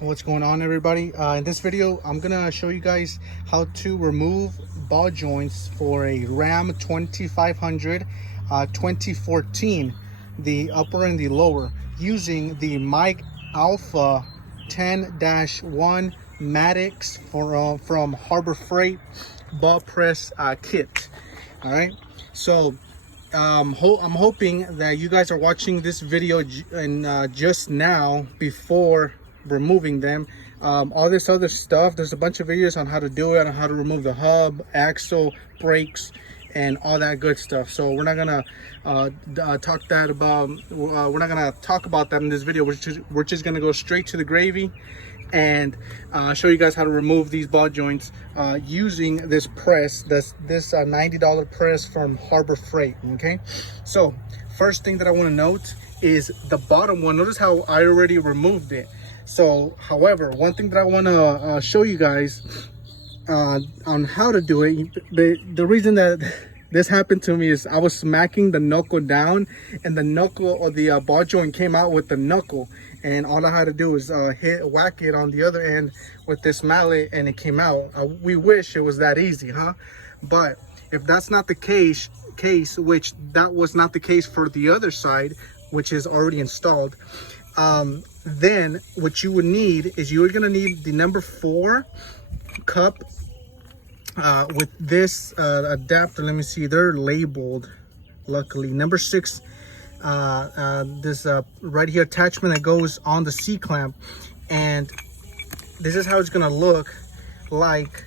What's going on, everybody? In this video I'm gonna show you guys how to remove ball joints for a Ram 2500 2014, the upper and the lower, using the Mike Alpha 10-1 Maddox from Harbor Freight ball press kit. All right, so I'm hoping that you guys are watching this video and just now before removing them. All this other stuff, there's a bunch of videos on how to do it, on how to remove the hub, axle, brakes, and all that good stuff. So we're not gonna talk about that in this video. We're just gonna go straight to the gravy and show you guys how to remove these ball joints using this press, this $90 press from Harbor Freight. Okay, so first thing that I want to note is the bottom one. Notice how I already removed it. So however, one thing that I want to show you guys on how to do it, the reason that this happened to me is I was smacking the knuckle down, and the knuckle or the ball joint came out with the knuckle, and all I had to do was whack it on the other end with this mallet, and it came out. We wish it was that easy, huh? But if that's not the case, which that was not the case for the other side, which is already installed, then what you would need is you're gonna need the number 4 cup with this adapter. Let me see, they're labeled, luckily. Number 6, this right here attachment that goes on the C-clamp, and this is how it's gonna look like.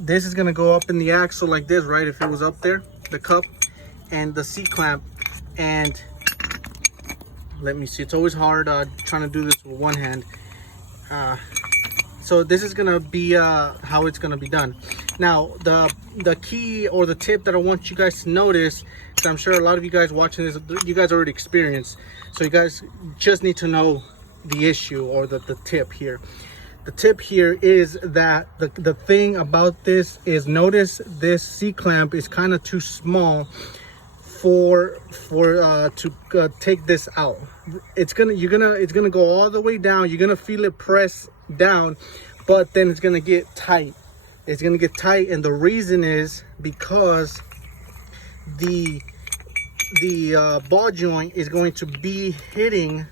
This is gonna go up in the axle like this, right? If it was up there, the cup and the C-clamp. And let me see, it's always hard trying to do this with one hand. So this is gonna be how it's gonna be done. Now the key or the tip that I want you guys to notice, because I'm sure a lot of you guys watching this, you guys already experienced, so you guys just need to know the issue or the tip here. The tip here is that the thing about this is, notice this C-clamp is kind of too small for to take this out. It's gonna go all the way down. You're gonna feel it press down, but then it's gonna get tight. It's gonna get tight, and the reason is because the ball joint is going to be hitting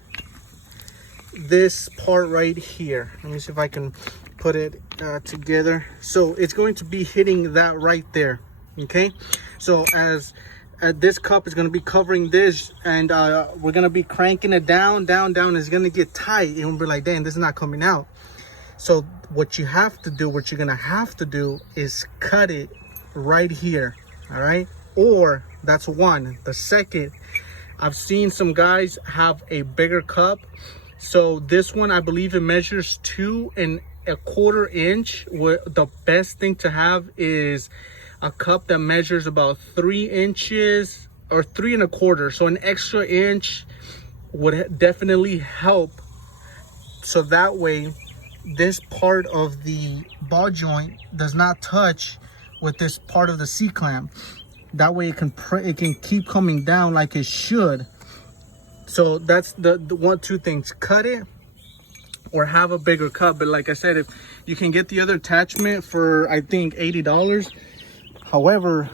this part right here. Let me see if I can put it together. So it's going to be hitting that right there. Okay, so as this cup is going to be covering this, and we're going to be cranking it down. It's going to get tight, and we'll be like, dang, this is not coming out. So what you're going to have to do is cut it right here. All right, or that's one. The second, I've seen some guys have a bigger cup. So this one, I believe it measures 2 1/4 inch. What the best thing to have is a cup that measures about 3 inches or 3 1/4. So an extra inch would definitely help. So that way, this part of the ball joint does not touch with this part of the C-clamp. That way it can keep coming down like it should. So that's the 2 things: cut it or have a bigger cup. But like I said, if you can get the other attachment for, I think, $80. However,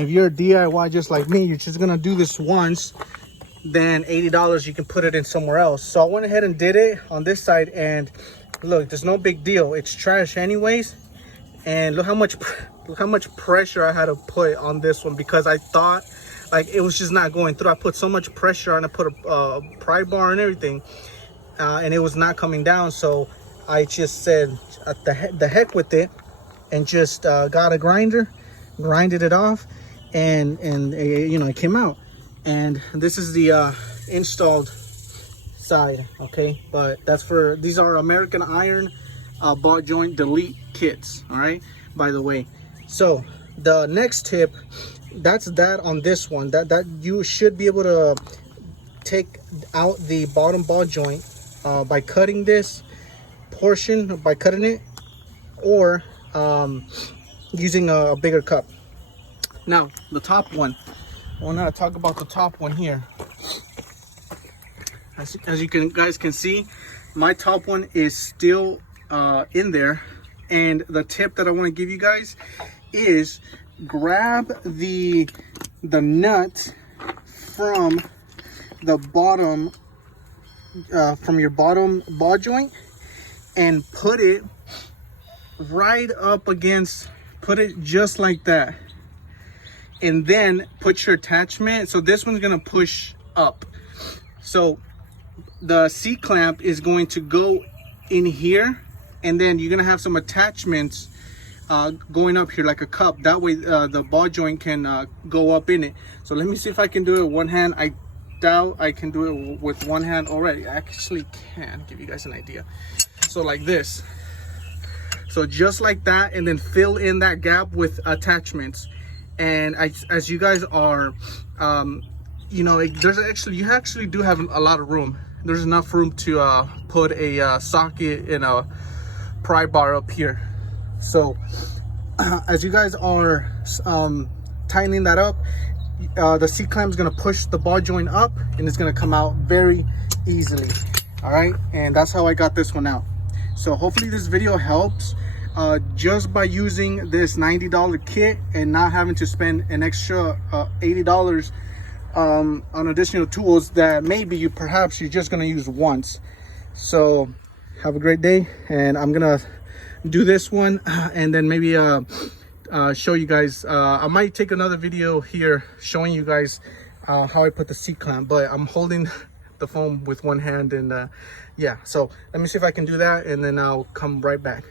if you're a DIY just like me, you're just gonna do this once, then $80 you can put it in somewhere else. So I went ahead and did it on this side, and look, there's no big deal. It's trash anyways. And look how much pressure I had to put on this one, because I thought like it was just not going through. I put so much pressure on it, put a pry bar and everything, and it was not coming down. So I just said the heck with it, and just got a grinder, grinded it off, and you know, it came out. And this is the installed side. Okay, but these are American Iron ball joint delete kits. All right, by the way. So the next tip, that's that on this one, that you should be able to take out the bottom ball joint by cutting this portion, by cutting it, or using a bigger cup. Now the top one, I want to talk about the top one here. As you guys can see, my top one is still in there. And the tip that I want to give you guys is grab the nut from the bottom, from your bottom ball joint, and put it right up against, put it just like that, and then put your attachment. So this one's gonna push up, so the C-clamp is going to go in here, and then you're gonna have some attachments going up here like a cup. That way the ball joint can go up in it. So let me see if I can do it with one hand. I doubt I can do it with one hand already. I actually can give you guys an idea. So like this, so just like that, and then fill in that gap with attachments. And as you guys are you know, you actually do have a lot of room. There's enough room to put a socket and a pry bar up here. So as you guys are tightening that up, the C-clamp is going to push the ball joint up, and it's going to come out very easily. All right, and that's how I got this one out. So hopefully this video helps, just by using this $90 kit and not having to spend an extra $80 on additional tools that maybe perhaps you're just going to use once. So have a great day, and I'm gonna do this one and then maybe show you guys. I might take another video here showing you guys how I put the C-clamp, but I'm holding the phone with one hand, and yeah, so let me see if I can do that, and then I'll come right back.